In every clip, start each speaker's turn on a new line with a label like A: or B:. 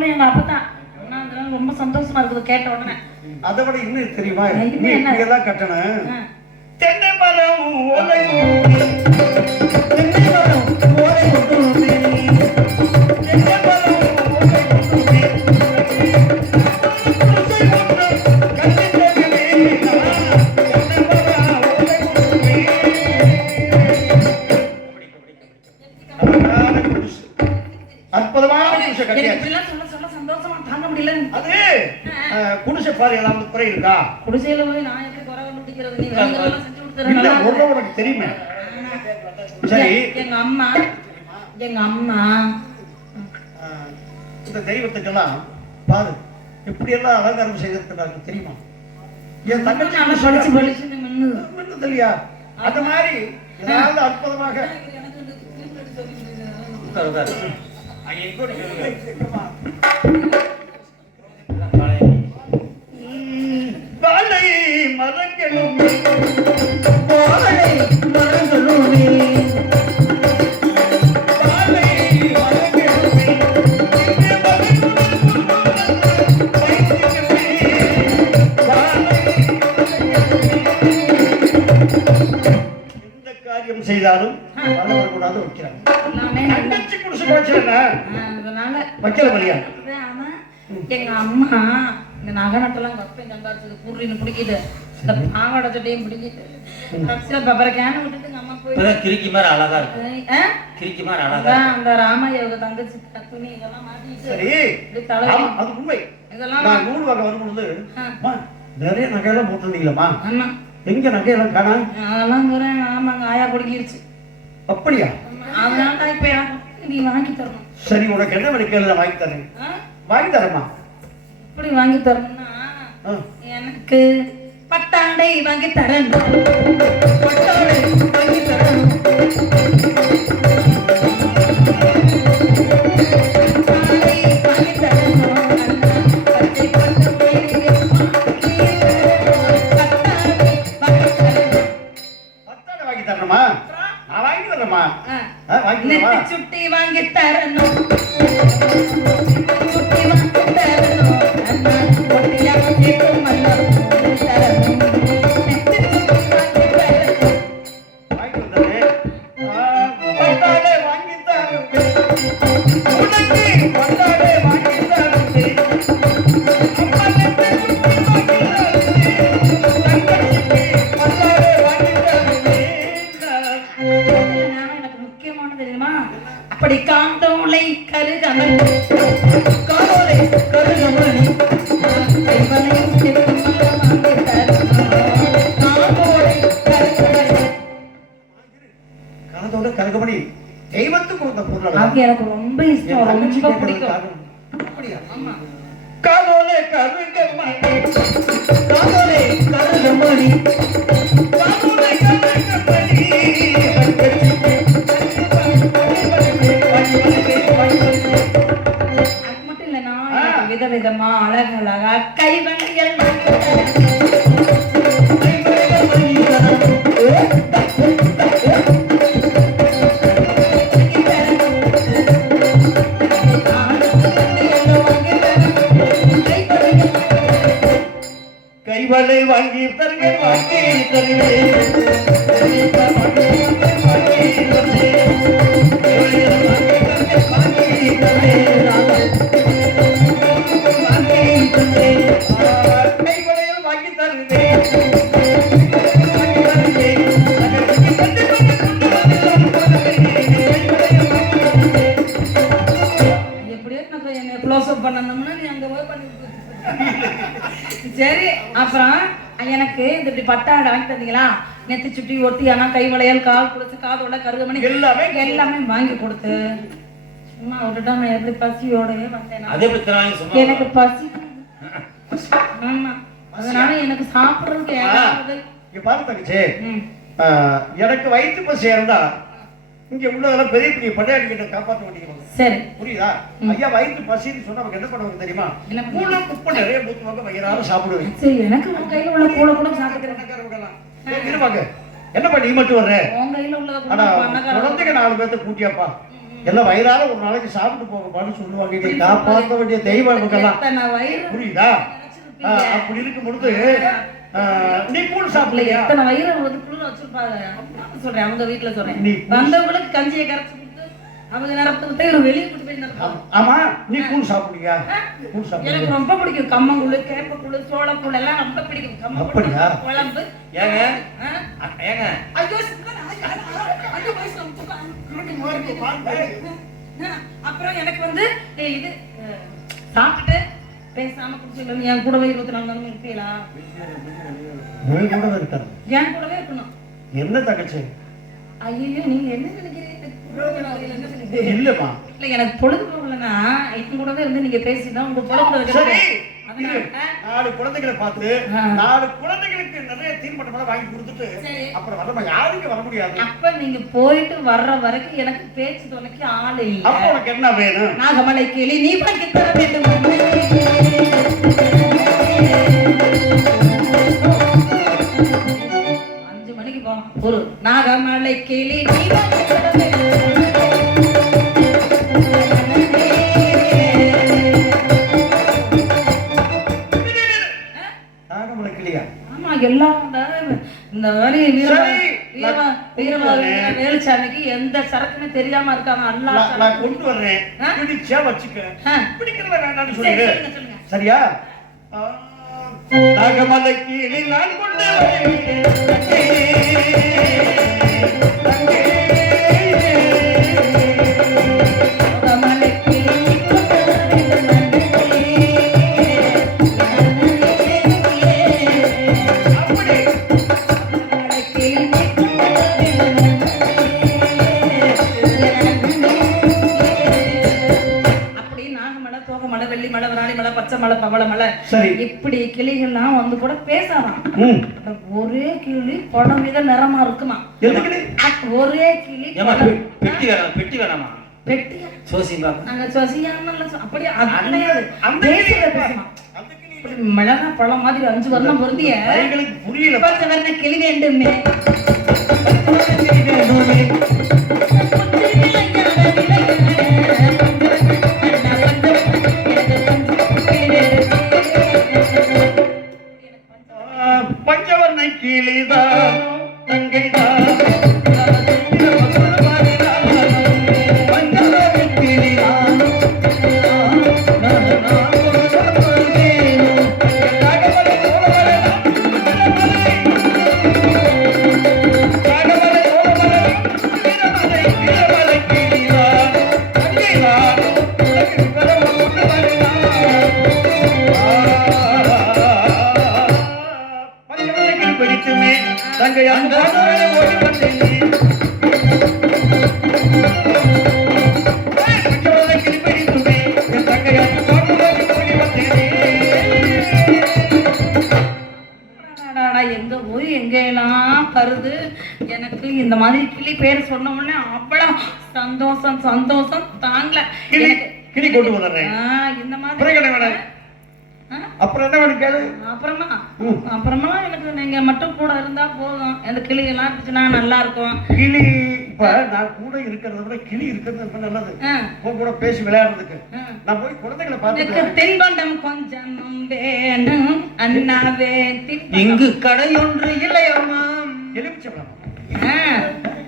A: கடவுளும் எங்க அப்பா தான் ரொம்ப சந்தோஷமா இருக்குது கேட்ட உடனே.
B: அதை விட இன்னும் தெரியுமா?
A: என்ன?
B: கட்டணும். தென்னை மரம் ஓலை தென்னை மரம் ஓலை
A: குடிசையில போய் நான் எப்படி குறை கண்டுபிடிக்கிறது நீ வேணுங்கிறதெல்லாம் செஞ்சு
B: இல்ல
A: கொடுத்துறேன்
B: ஒரு உனக்கு தெரியுமே. சரி.
A: எங்க அம்மா எங்க அம்மா.
B: இந்த தெய்வத்துக்கெல்லாம் பாரு இப்படி எல்லாம் அலங்காரம் செய்திருக்கிறாங்க தெரியுமா? என் தங்கச்சி
A: படிச்சு படிச்சு மின்னது.
B: இல்லையா? அந்த மாதிரி ஏதாவது அற்புதமாக
C: எங்க
B: வாழை எந்த காரியம் செய்தாலும் வர வரக்கூடாது வைக்கிறாங்க
A: எல்லாமே நல்ல
B: தங்கச்சி குடிசை போச்சுன்னா
A: ஆ, அதனால
B: வைக்கல மரியா?
A: எங்க அம்மா இந்த நகை நட்டெல்லாம் கப்பையும் தங்காச்சுது புரின்னு பிடிக்கிது. இந்த பாவாடை சட்டையும் பிடிக்கிது. கடைசியில பப்பரை கேன விட்டுட்டு எங்க அம்மா போய்
C: கிறுக்கி மாதிரி அழகா இருக்கு.
A: ஆ?
C: கிறுக்கி மாதிரி அழகா
A: அந்த ராமையோக தங்கச்சி துணி இதெல்லாம் மாட்டிட்டு
B: அது உண்மை.
A: இதெல்லாம்
B: நான் நூல் வாங்க வரும்பொழுது நிறைய நகையெல்லாம் போட்டிருந்தீங்களம்மா. எங்க நகையெல்லாம் காணா
A: அதெல்லாம் வரேன் ஆமாங்க ஆயா பிடிக்கிருச்சு
B: அப்படியா?
A: அதனால தான் இப்ப நீ வாங்கி தரணும்.
B: சரி உனக்கு என்ன வேணும் கேளு நான் வாங்கி தரேன்? வாங்கி தரேம்மா.
A: எப்படி வாங்கி தரணும்னா. எனக்கு பட்டாடை வாங்கி தரணும். பட்டாடை வாங்கி தரணும். வாங்கி தரணும். பட்டாடை வாங்கி தரணும்?
B: வாங்கி நான்
A: சுட்டி வாங்கி தரணும். அப்படி காந்தோலை கருகமல். காதோலை கருகமணி
B: தெய்வத்துக்கு பொருள்
A: அது எனக்கு ரொம்ப இஷ்டம் ரொம்ப பிடிக்கும்.
B: காதோலே கருகமணி காதோலே கருகமணி
A: எனக்கு விதவிதமா அழகழகா கைவண்டிகள் வாங்கி
B: கைவலை வாங்கி தருவேன் வாங்கி தருவேன் வாங்கி தருவேன்.
A: அப்புறம் எனக்கு இந்த இப்படி பட்டாடை வாங்கி தந்தீங்களா? நெத்தி சுட்டி ஒட்டி ஆனா கை வளையல் கால் குளிச்சு காதோட கருகமணி
B: எல்லாமே
A: எல்லாமே வாங்கி கொடுத்து. சும்மா விட்டுட்டா நான் எப்படி பசியோடவே வந்தேன்? எனக்கு பசி. ஆமா. அதனால எனக்கு சாப்பிடுறதுக்கு ஏதாவது
B: இங்க பாரு தங்கச்சி.
A: ம்.
B: ஆஹ், எனக்கு வயிற்று பசி இருந்தா இங்க உள்ளதெல்லாம் பெரிய பெரிய படையாளி கிட்ட காப்பாற்ற வேண்டியது
A: சரி.
B: புரியுதா? ஐயா வயிற்று பசின்னு சொன்னா அவங்க என்ன பண்ணுவாங்க தெரியுமா?
A: என்ன?
B: கூழ குப்பை நிறைய ஊத்துவாங்க வயிறார சாப்பிடுவேன்
A: சரி எனக்கு உன் கையில உள்ள கூட
B: என்னப்பா நீ மட்டும் வர்ற? ஆனா குழந்தைங்க நாலு பேர்த்த கூட்டியாப்பா. எல்லாம் வயிறார ஒரு நாளைக்கு சாப்பிட்டு போகப்பான்னு சொல்லுவாங்க. இதை காப்பாற்ற வேண்டிய தெய்வம் புரியுதா. அப்படி இருக்கும் பொழுது நீ கூழ் சாப்பிடலையா
A: எத்தனை வயிறு ஒதுக்குள்ள வச்சிருப்பாங்க அம்மா சொல்றேன் அவங்க வீட்டுல சொல்றேன்
B: நீ
A: வந்தவங்களுக்கு கஞ்சியை கரைச்சு கொடுத்து அவங்க நிரப்புக்கிட்டே ஒரு வெளியே கூட்டு போய்.
B: ஆமா நீ கூழ் சாப்பிடுறியா
A: எனக்கு ரொம்ப பிடிக்கும் கம்மங்கூழ் கேப்பக்கூழ் சோளக்கூழ் எல்லாம் ரொம்ப பிடிக்கும் கம்மங்கூழ்
B: அப்படியா?
A: குழம்பு
C: ஏங்க ஏங்க
A: ஐயோ, அப்புறம் எனக்கு வந்து ஏய், இது அஹ், சாப்பிட்டுட்டு பேசாம குடிச்சு என் கூடவே இருபத்தி நாலு நேரம் இருப்பீங்களா
B: இருக்காரு
A: என் கூடவே இருக்கணும்.
B: என்ன தங்கச்சி?
A: ஐயோ நீங்க என்ன நினைக்கிறீங்க?
B: இல்லம்மா.
A: இல்ல எனக்கு பொழுது போகலன்னா என் கூடவே இருந்து நீங்க பேசிதான் உங்க பொழுது
B: நாலு குழந்தைகளை பார்த்து. நாலு குழந்தைகளுக்கு நிறைய தீர்மானம் வாங்கி கொடுத்துட்டு அப்புறம் வரமா யாருக்கு வர முடியாது.
A: அப்ப நீங்க போயிட்டு வர்ற வரைக்கும் எனக்கு பேச்சு துணைக்கு ஆள் இல்ல.
B: அப்ப உனக்கு என்ன வேணும்?
A: நாகமலை கிளி நீ படிக்க தர வேண்டும். அஞ்சு மணிக்கு போலாம் ஒரு நாகமலை கிளி நீ படிக்க தர வேண்டும். இந்த மாதிரி. வேலுச்சாமிக்கு எந்த சரக்குமே தெரியாம இருக்காங்க அல்லா
B: நான் கொண்டு வர்றேன்? பிடிச்சா வச்சுக்க. பிடிக்கிறத வேண்டாம்னு
A: சொல்லுங்க.
B: சரியா நான் கொண்டு வருகிறேன்.
A: பச்சை மலை பவள மலை.
B: சரி.
A: இப்படி கிளிகள்லாம் வந்து கூட பேசாதான்
B: ம்.
A: ஒரே கிளி பழம் வித நிறமா இருக்குமா? ஒரே கிளி
C: பெட்டி வேணாம் பெட்டி வேணாமா
A: நாங்க அது பேசுமா? மிளகா பழம் மாதிரி அஞ்சு வருடம் பொருந்திய
B: புரியல.
A: கிளி வேண்டுமே.
B: தங்கை அந்த ஓடி வந்தேன்
A: வருது எனக்கு இந்த மாதிரி கிளி பேர் சொன்ன உடனே அவ்வளவு சந்தோஷம் சந்தோஷம் தாங்கல
B: கிளி கிளி கொண்டு
A: இந்த மாதிரி
B: அப்புறம் என்ன கேளு.
A: அப்புறமா. அப்புறமா எனக்கு நீங்க மட்டும் கூட இருந்தா போதும். அந்த கிளி எல்லாம் இருந்துச்சுன்னா நல்லா இருக்கும்.
B: கிளி இப்ப நான் கூட இருக்கிறத விட கிளி இருக்கிறது ரொம்ப நல்லது. உன் கூட பேசி விளையாடுறதுக்கு. நான் போய் குழந்தைகளை பார்த்துட்டு
A: தின்பண்டம் கொஞ்சம் வேணும். அண்ணாவே
C: இங்கு கடையொன்று இல்லையம்மாம்
B: எலுமிச்சம்பழம்
A: ஆ,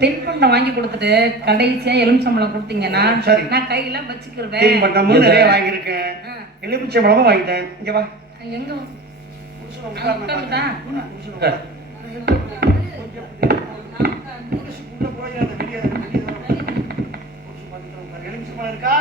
A: தின்பண்டம் வாங்கி கொடுத்துட்டு கடைசியா எலுமிச்சம்பழம் கொடுத்தீங்கன்னா
B: சரி.
A: நான் கையில வச்சுக்கிருவேன்
B: தேன் பட்டமும் நிறைய வாங்கியிருக்கேன் எலுமிச்சம்பழமும் வாங்கிட்டேன் இங்க வா
A: எங்க
B: இருக்கா